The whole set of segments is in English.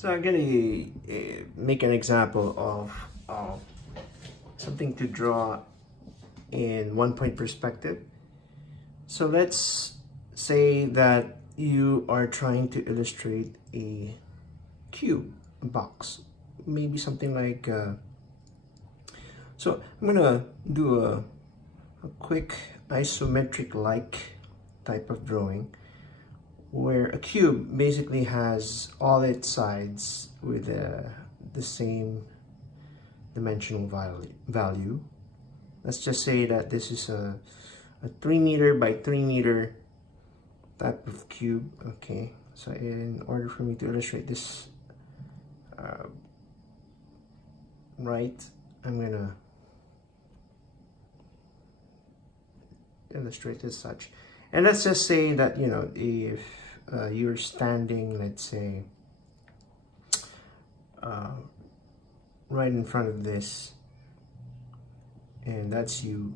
So I'm gonna make an example of something to draw in one-point perspective. So let's say that you are trying to illustrate a cube, a box, maybe something like. So I'm gonna do a quick isometric-like type of drawing, where a cube basically has all its sides with the same dimensional value. Let's just say that this is a 3 meter by 3 meter type of cube. Okay, so in order for me to illustrate this right, I'm gonna illustrate as such. And let's just say that, you know, if you're standing, let's say, right in front of this, and that's you,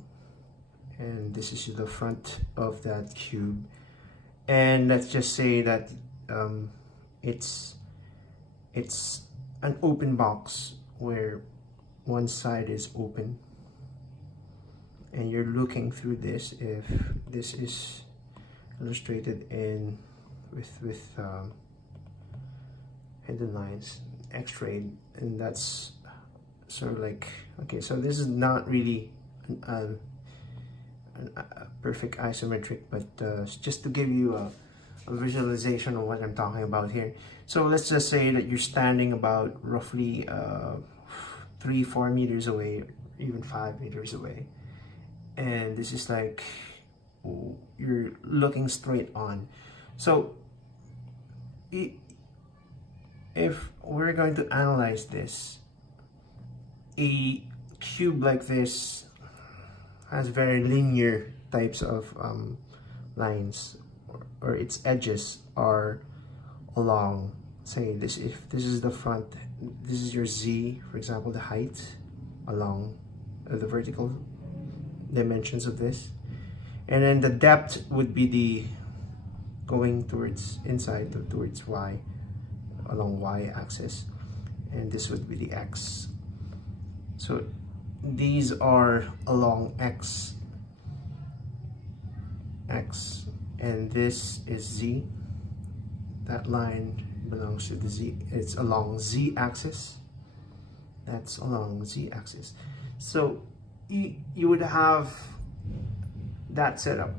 and this is the front of that cube, and let's just say that it's an open box where one side is open, and you're looking through this. If this is illustrated in with hidden lines, x-rayed, and that's sort of like, okay, so this is not really a perfect isometric, but just to give you a visualization of what I'm talking about here. So let's just say that you're standing about roughly 3-4 meters away, even 5 meters away, and this is like you're looking straight on. So if we're going to analyze this, a cube like this has very linear types of lines, or its edges are along, say this, if this is the front, this is your z, for example, the height along the vertical dimensions of this, and then the depth would be the going towards inside, towards y, along y axis, and this would be the x. So these are along x, and this is z. That line belongs to the z, it's along z axis, that's along z axis. So you would have that setup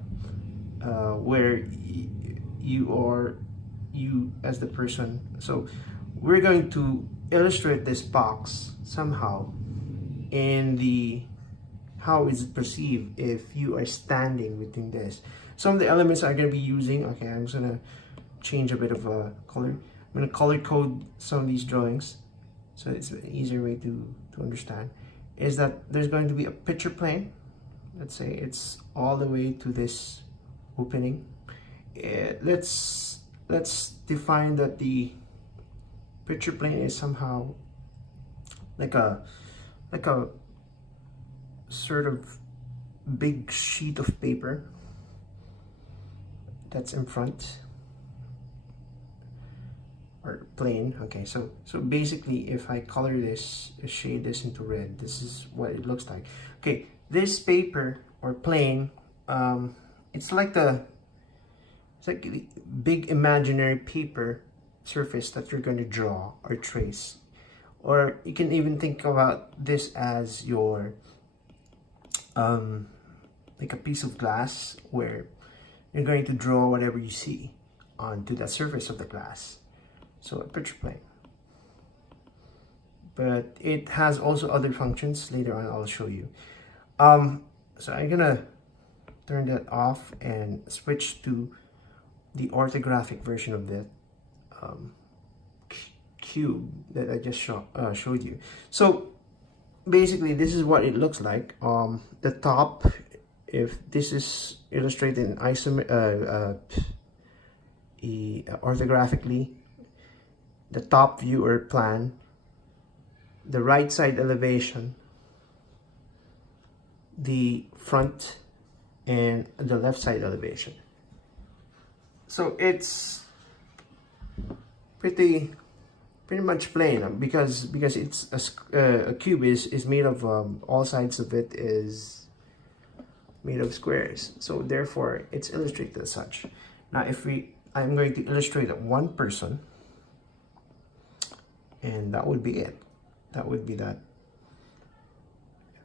where you as the person. So we're going to illustrate this box somehow in the how is it perceived if you are standing within this. Some of the elements I'm going to be using, okay, I'm just going to change a bit of a color. I'm going to color code some of these drawings so it's an easier way to understand. Is that there's going to be a picture plane. Let's say it's all the way to this opening. Let's define that the picture plane is somehow like a sort of big sheet of paper that's in front, or plane. Okay, so basically if I color this, shade this into red, this is what it looks like. Okay, this paper or plane, it's like a big imaginary paper surface that you're going to draw or trace. Or you can even think about this as your like a piece of glass where you're going to draw whatever you see onto the surface of the glass. So a picture plane. But it has also other functions. Later on I'll show you. So I'm gonna turn that off and switch to the orthographic version of that cube that I just showed you. So basically this is what it looks like. The top, if this is illustrated in orthographically, the top view or plan, the right side elevation, the front, and the left side elevation. So it's pretty pretty much plain, because it's a cube is made of all sides of it is made of squares, so therefore it's illustrated as such. Now if I'm going to illustrate one person, and that would be it. That would be that.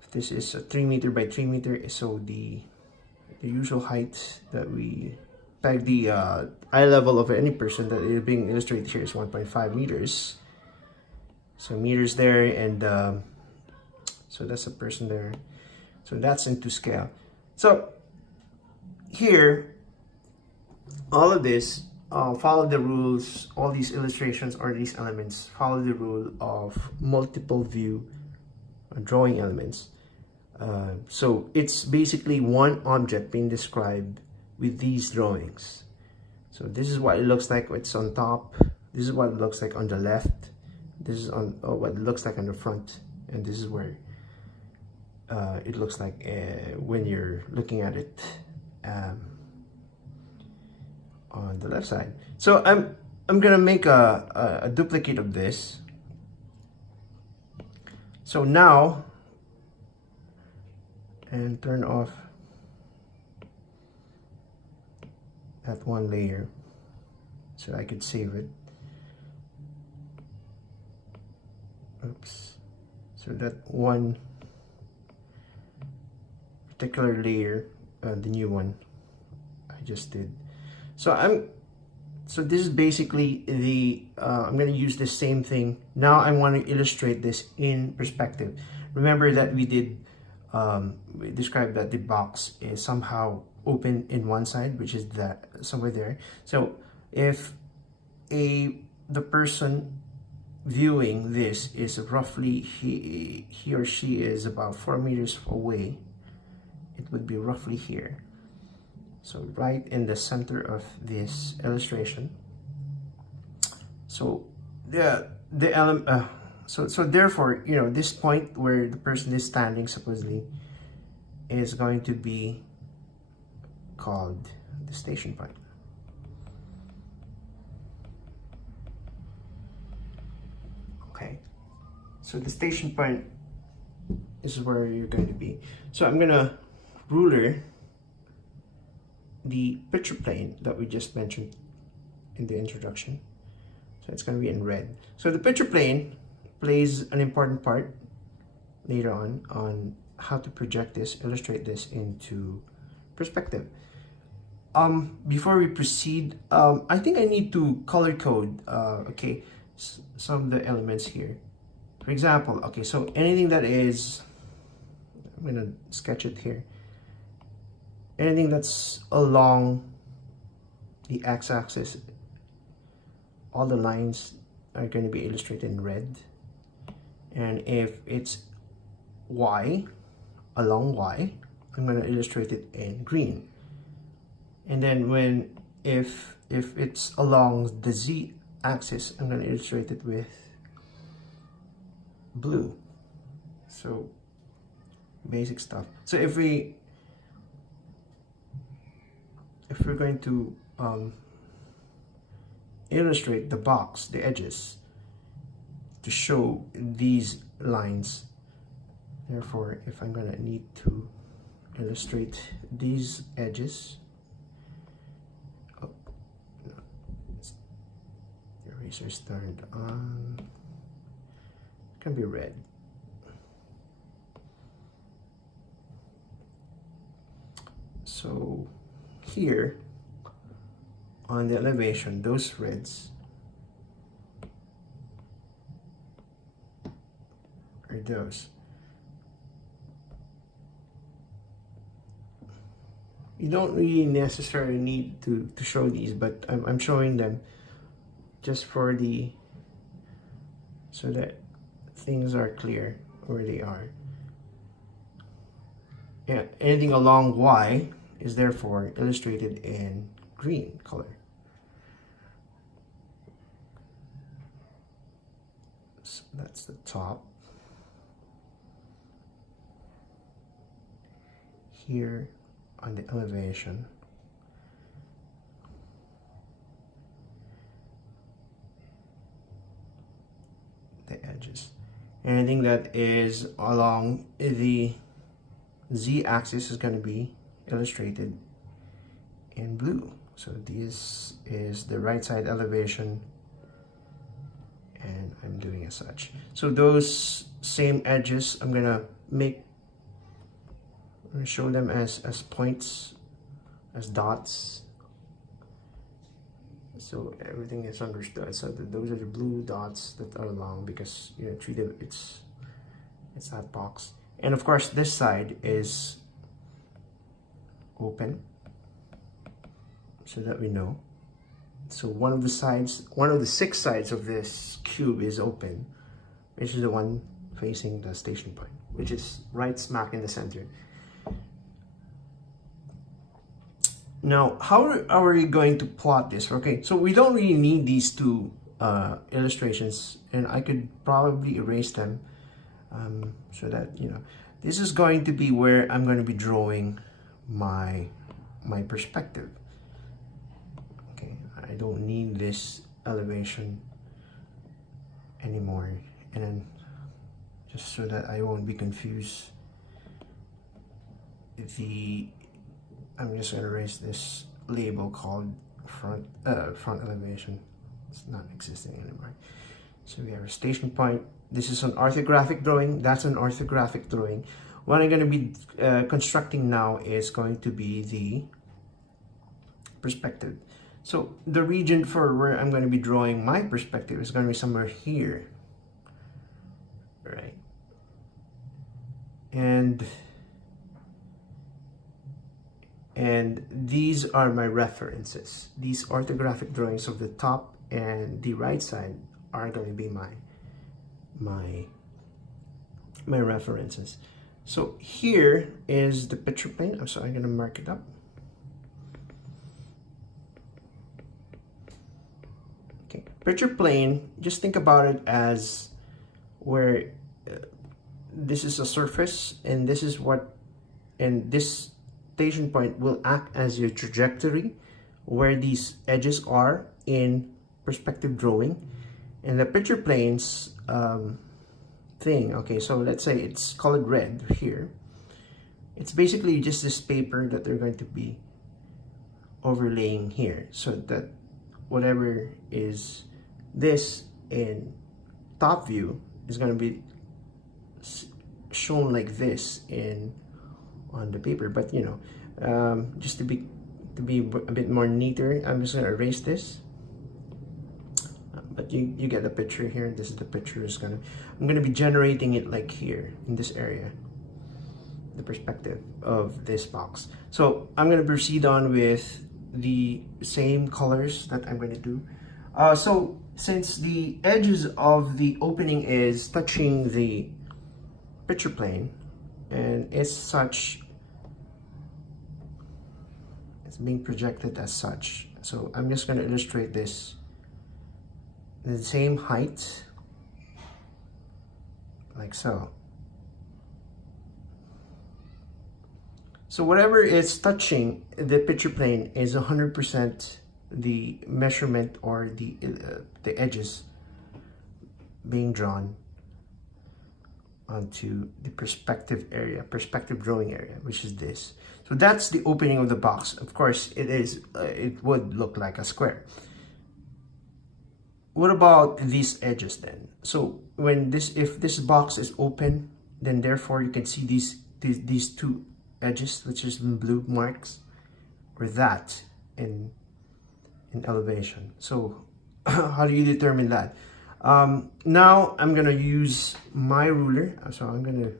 If this is a 3 meter by 3 meter, so the usual height that we like the eye level of any person that is being illustrated here is 1.5 meters. So meters there, and so that's a person there. So that's into scale. So here, all of this follow the rules. All these illustrations or these elements follow the rule of multiple view drawing elements. So it's basically one object being described with these drawings. So this is what it looks like. It's on top. This is what it looks like on the left. This is on what it looks like on the front, and this is where it looks like when you're looking at it on the left side. So I'm gonna make a duplicate of this. So now, and turn off that one layer so I could save it. Oops. So that one particular layer, the new one I just did. So this is basically the I'm going to use the same thing. Now I want to illustrate this in perspective. Remember that we described that the box is somehow open in one side, which is that somewhere there. So if the person viewing this is roughly, he or she is about 4 meters away, it would be roughly here. So right in the center of this illustration. So the element, so therefore, you know, this point where the person is standing supposedly is going to be called the station point. Okay, so the station point is where you're going to be. So I'm gonna ruler the picture plane that we just mentioned in the introduction. So it's going to be in red. So the picture plane plays an important part later on how to project this, illustrate this into perspective. Before we proceed, I think I need to color code okay, some of the elements here. For example, okay, so anything that is, I'm gonna sketch it here. Anything that's along the x-axis, all the lines are going to be illustrated in red. And if it's y, along y, I'm going to illustrate it in green. And then if it's along the z-axis, I'm going to illustrate it with blue. So basic stuff. So if we're going to illustrate the box, the edges, to show these lines, therefore if I'm gonna need to illustrate these edges, oh, no, the eraser is turned on, it can be red. So here on the elevation, those reds are those. You don't really necessarily need to show these, but I'm showing them just for so that things are clear where they are. Yeah, anything along Y is therefore illustrated in green color. So that's the top. Here on the elevation, edges. Anything that is along the z-axis is going to be illustrated in blue. So this is the right side elevation, and I'm doing as such. So those same edges, I'm gonna show them as points, as dots, so everything is understood. So those are the blue dots that are long, because you know, treat it, it's that box. And of course this side is open, so that we know. So one of the 6 sides of this cube is open, which is the one facing the station point, which is right smack in the center. Now, how are we going to plot this? Okay, so we don't really need these two illustrations, and I could probably erase them so that, you know, this is going to be where I'm going to be drawing my perspective. Okay, I don't need this elevation anymore, and then just so that I won't be confused, I'm just going to erase this label called front elevation. It's not existing anymore. So we have a station point. This is an orthographic drawing. That's an orthographic drawing. What I'm going to be constructing now is going to be the perspective. So the region for where I'm going to be drawing my perspective is going to be somewhere here, right? And these are my references. These orthographic drawings of the top and the right side are going to be my references. So here is the picture plane. I'm going to mark it up. Okay, picture plane, just think about it as where this is a surface, and this is what, and this station point will act as your trajectory where these edges are in perspective drawing. And the picture planes thing, okay, so let's say it's colored red here. It's basically just this paper that they're going to be overlaying here, so that whatever is this in top view is going to be shown like this on the paper. But you know, just to be a bit more neater, I'm just going to erase this. But you get the picture here. This is the picture. I'm gonna be generating it like here in this area, the perspective of this box. So I'm gonna proceed on with the same colors that I'm going to do. So since the edges of the opening is touching the picture plane, and it's such, it's being projected as such, so I'm just going to illustrate this the same height, like so. So whatever is touching the picture plane is 100% the measurement or the edges being drawn onto the perspective area, perspective drawing area, which is this. So that's the opening of the box. Of course, it would look like a square. What about these edges then? So if this box is open, then therefore you can see these two edges, which is blue marks, or that in elevation. So how do you determine that? Now I'm gonna use my ruler. So I'm gonna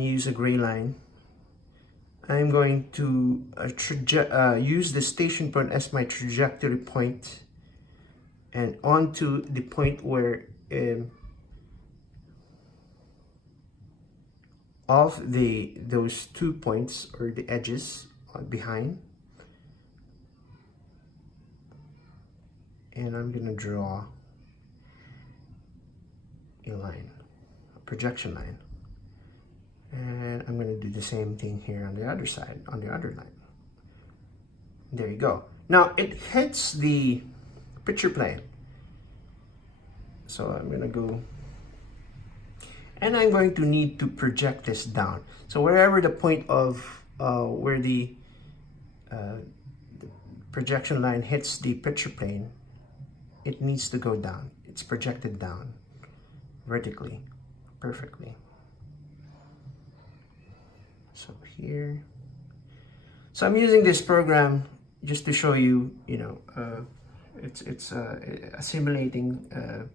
use a gray line. I'm going to use the station point as my trajectory point, and onto the point where of those 2 points, or the edges behind, and I'm gonna draw a line, a projection line, and I'm gonna do the same thing here on the other side, on the other line. There you go. Now it hits the picture plane. So I'm gonna go, and I'm going to need to project this down. So wherever the point of where the projection line hits the picture plane, it needs to go down. It's projected down vertically, perfectly. So here, so I'm using this program just to show you, it's simulating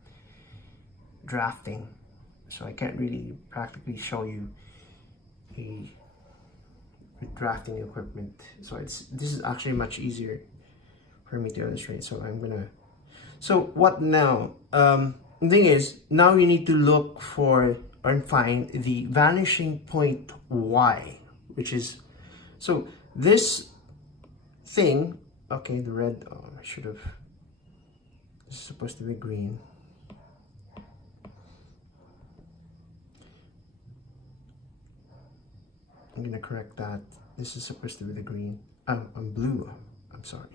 drafting. So I can't really practically show you a drafting equipment. So this is actually much easier for me to illustrate. So so what now? The thing is, now you need to look for and find the vanishing point Y, which is, so this thing, okay, the red, oh, I should have, this is supposed to be green. I'm gonna correct that. This is supposed to be the green. I'm blue, I'm sorry.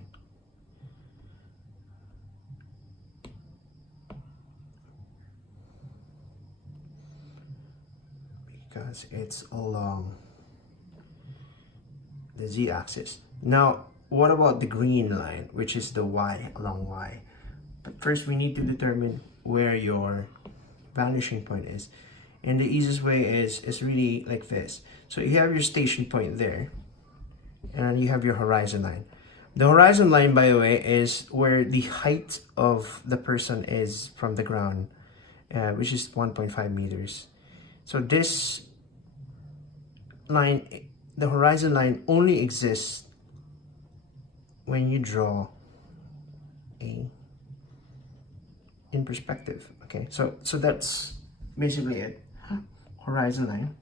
Because it's along the z-axis. Now, what about the green line, which is the y, along y? But first we need to determine where your vanishing point is. And the easiest way is really like this. So you have your station point there, and you have your horizon line. The horizon line, by the way, is where the height of the person is from the ground, which is 1.5 meters. So this line, the horizon line, only exists when you draw in perspective. Okay, so that's basically it. Horizon line.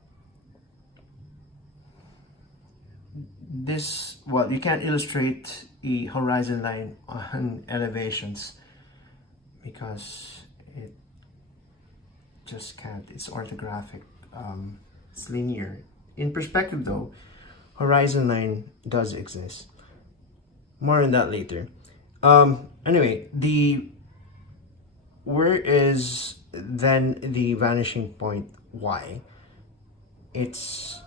This, well, you can't illustrate a horizon line on elevations because it just can't. It's orthographic. It's linear. In perspective though, horizon line does exist. More on that later. Anyway, where is then the vanishing point Y? It's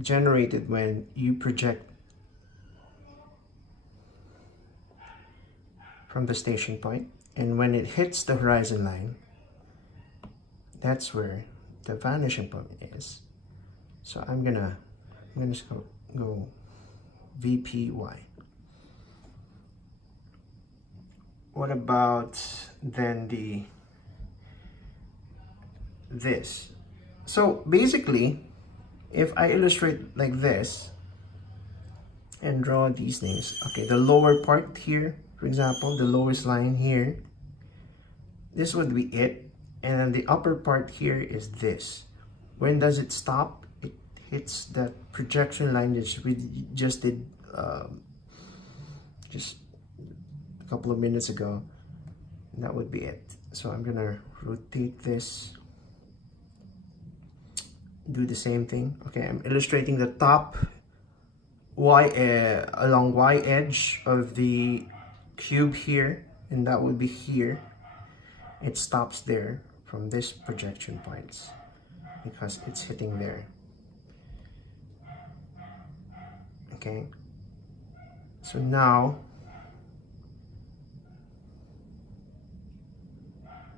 generated when you project from the station point, and when it hits the horizon line, that's where the vanishing point is. So I'm gonna just go VPY. What about then this? So basically, if I illustrate like this and draw these things, okay, the lower part here, for example, the lowest line here, this would be it, and then the upper part here is this. When does it stop? It hits that projection line that we just did just a couple of minutes ago. And that would be it. So I'm gonna rotate this, do the same thing. Okay, I'm illustrating the top Y along Y edge of the cube here, and that would be here. It stops there from this projection points because it's hitting there. Okay, so now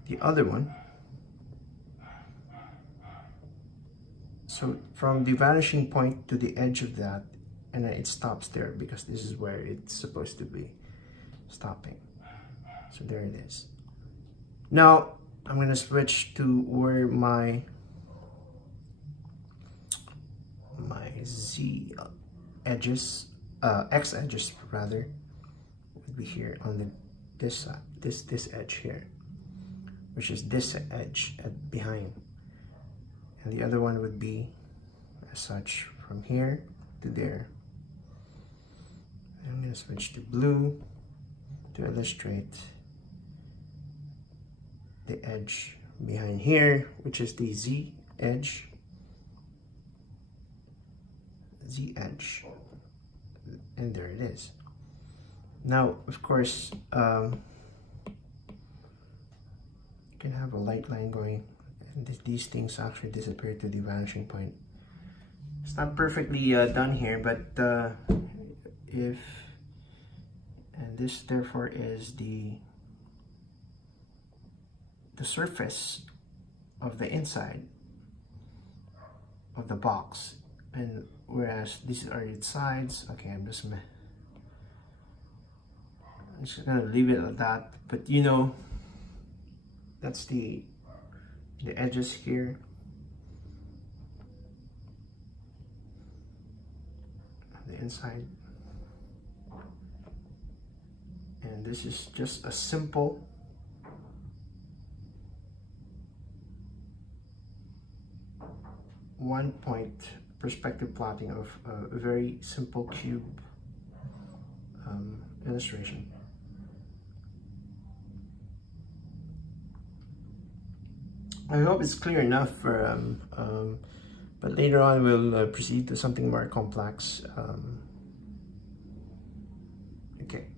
the other one. So from the vanishing point to the edge of that, and then it stops there because this is where it's supposed to be stopping. So there it is. Now I'm going to switch to where my Z edges, X edges rather, would be here on this side, this edge here, which is this edge behind. And the other one would be as such from here to there. And I'm going to switch to blue to illustrate the edge behind here, which is the Z edge. And there it is. Now, of course, can have a light line going, and these things actually disappear to the vanishing point. It's not perfectly done here, but and this therefore is the surface of the inside of the box, and whereas these are its sides. Okay, I'm just gonna leave it at that, but you know, that's the edges here, the inside, and this is just a simple one-point perspective plotting of a very simple cube illustration. I hope it's clear enough for, but later on we'll proceed to something more complex. Okay.